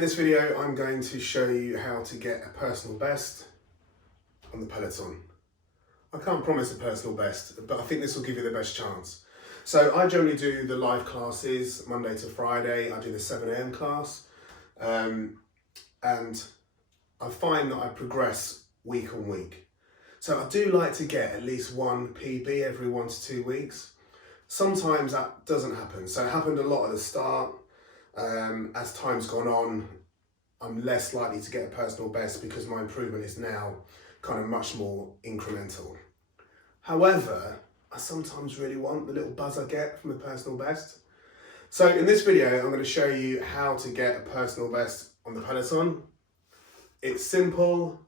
in this video I'm going to show you how to get a personal best on the Peloton. I can't promise a personal best, but I think this will give you the best chance. So I generally do the live classes Monday to Friday. I do the 7 AM class, and I find that I progress week on week. So I do like to get at least one PB every 1 to 2 weeks. Sometimes that doesn't happen. So it happened a lot at the start. As time's gone on, I'm less likely to get a personal best because my improvement is now kind of much more incremental. However, I sometimes really want the little buzz I get from a personal best. So in this video, I'm going to show you how to get a personal best on the Peloton. It's simple.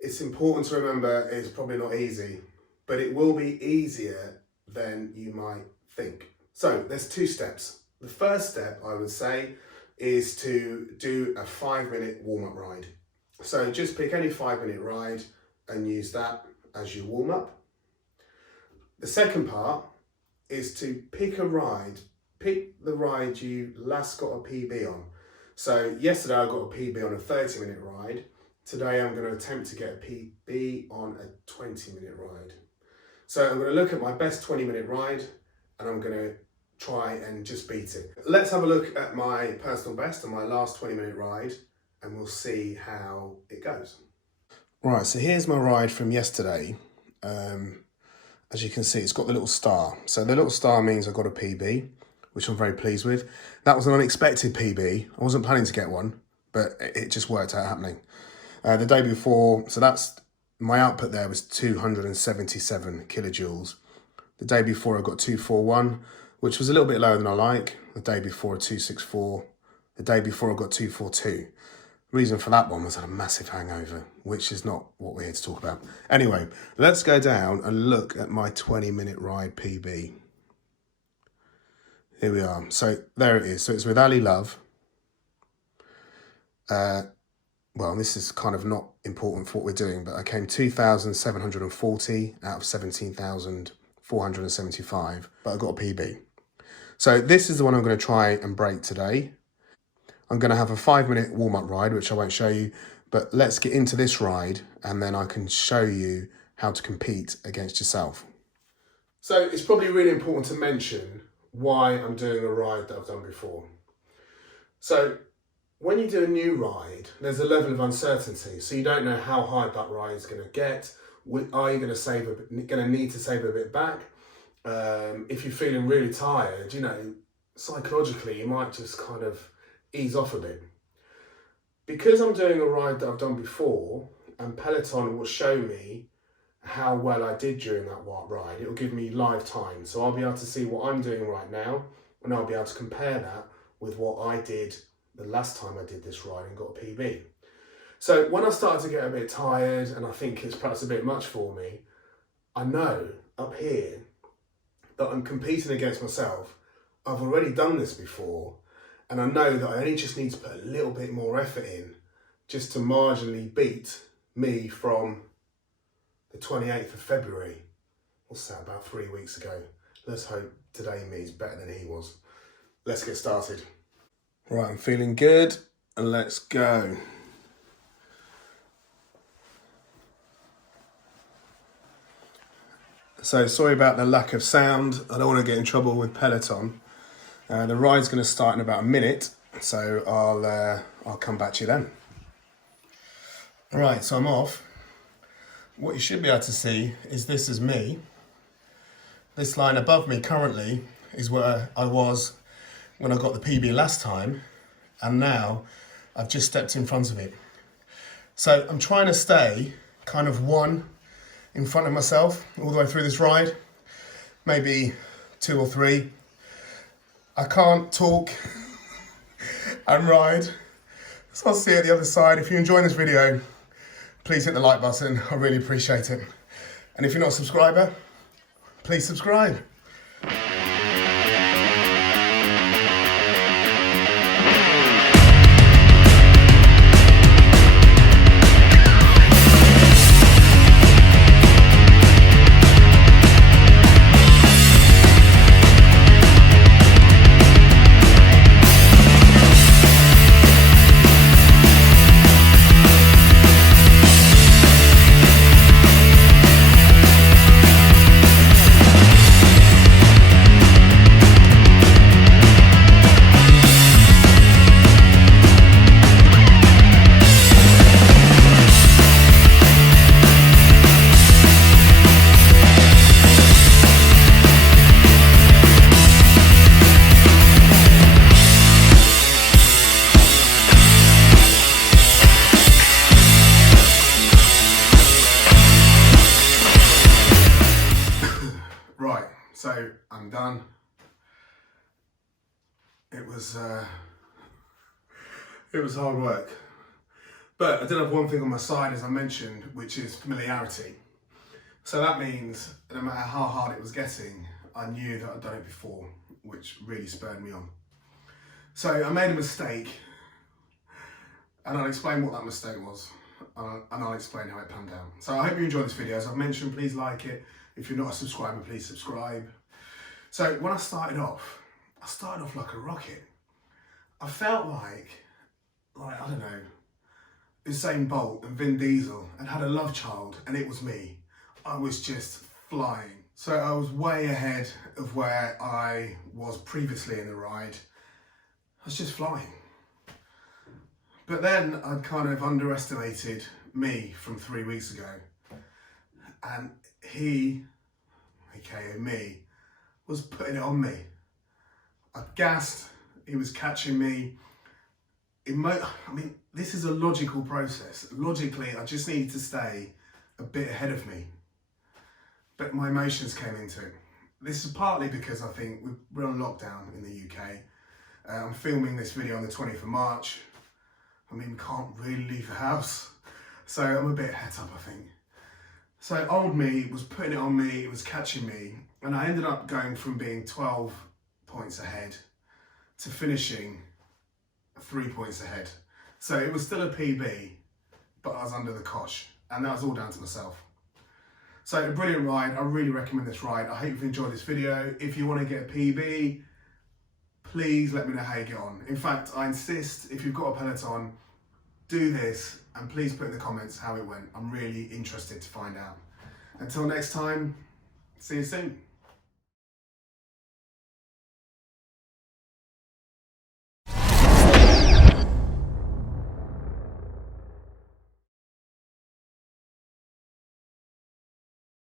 It's important to remember it's probably not easy, but it will be easier than you might think. So there's 2 steps. The first step, I would say, is to do a 5-minute warm-up ride. So just pick any 5-minute ride and use that as your warm-up. The second part is to pick a ride. Pick the ride you last got a PB on. So yesterday I got a PB on a 30-minute ride. Today I'm going to attempt to get a PB on a 20-minute ride. So I'm going to look at my best 20-minute ride and I'm going to try and just beat it. Let's have a look at my personal best on my last 20-minute ride and we'll see how it goes. Right, so here's my ride from yesterday. As you can see, it's got the little star. So the little star means I got a PB, which I'm very pleased with. That was an unexpected PB. I wasn't planning to get one, but it just worked out happening. The day before, so that's my output there was 277 kilojoules. The day before I got 241, which was a little bit lower than I like. The day before, 264. The day before I got 242. Reason for that one was I had a massive hangover, which is not what we're here to talk about. Anyway, let's go down and look at my 20-minute ride PB. Here we are. So there it is. So it's with Ali Love. Well, this is kind of not important for what we're doing, but I came 2,740 out of 17,475, but I got a PB. So this is the one I'm going to try and break today. I'm going to have a 5-minute warm-up ride, which I won't show you, but let's get into this ride and then I can show you how to compete against yourself. So it's probably really important to mention why I'm doing a ride that I've done before. So when you do a new ride, there's a level of uncertainty. So you don't know how hard that ride is going to get. Are you going to need to save a bit back? If you're feeling really tired, you know, psychologically, you might just kind of ease off a bit. Because I'm doing a ride that I've done before, and Peloton will show me how well I did during that ride. It will give me live time. So I'll be able to see what I'm doing right now, and I'll be able to compare that with what I did the last time I did this ride and got a PB. So when I start to get a bit tired and I think it's perhaps a bit much for me, I know up here that I'm competing against myself. I've already done this before and I know that I only just need to put a little bit more effort in just to marginally beat me from the 28th of February. What's that, about 3 weeks ago? Let's hope today me is better than he was. Let's get started. Right, I'm feeling good and let's go. So sorry about the lack of sound. I don't want to get in trouble with Peloton. The ride's going to start in about a minute, so I'll come back to you then. All right, so I'm off. What you should be able to see is this is me. This line above me currently is where I was when I got the PB last time, and now I've just stepped in front of it. So I'm trying to stay kind of one in front of myself all the way through this ride, maybe 2 or 3. I can't talk and ride, so I'll see you at the other side. If you're enjoying this video, please hit the like button, I really appreciate it. And if you're not a subscriber, please subscribe. was hard work. But I did have one thing on my side, as I mentioned, which is familiarity. So that means no matter how hard it was getting, I knew that I'd done it before, which really spurred me on. So I made a mistake, and I'll explain what that mistake was, and I'll explain how it panned out. So I hope you enjoyed this video. As I've mentioned, please like it. If you're not a subscriber, please subscribe. So when I started off like a rocket. I felt like, I don't know, Usain Bolt and Vin Diesel had a love child, and it was me. I was just flying. So I was way ahead of where I was previously in the ride. I was just flying. But then I'd kind of underestimated me from 3 weeks ago. And he, aka me, was putting it on me. I gassed, he was catching me. This is a logical process. Logically, I just needed to stay a bit ahead of me. But my emotions came into it. This is partly because I think we're on lockdown in the UK. I'm filming this video on the 20th of March. We can't really leave the house. So I'm a bit het up, I think. So old me was putting it on me, it was catching me. And I ended up going from being 12 points ahead to finishing 3 points ahead. So it was still a PB, but I was under the cosh. And that was all down to myself. So a brilliant ride. I really recommend this ride. I hope you've enjoyed this video. If you want to get a PB, please let me know how you get on. In fact, I insist, if you've got a Peloton, do this and please put in the comments how it went. I'm really interested to find out. Until next time, see you soon.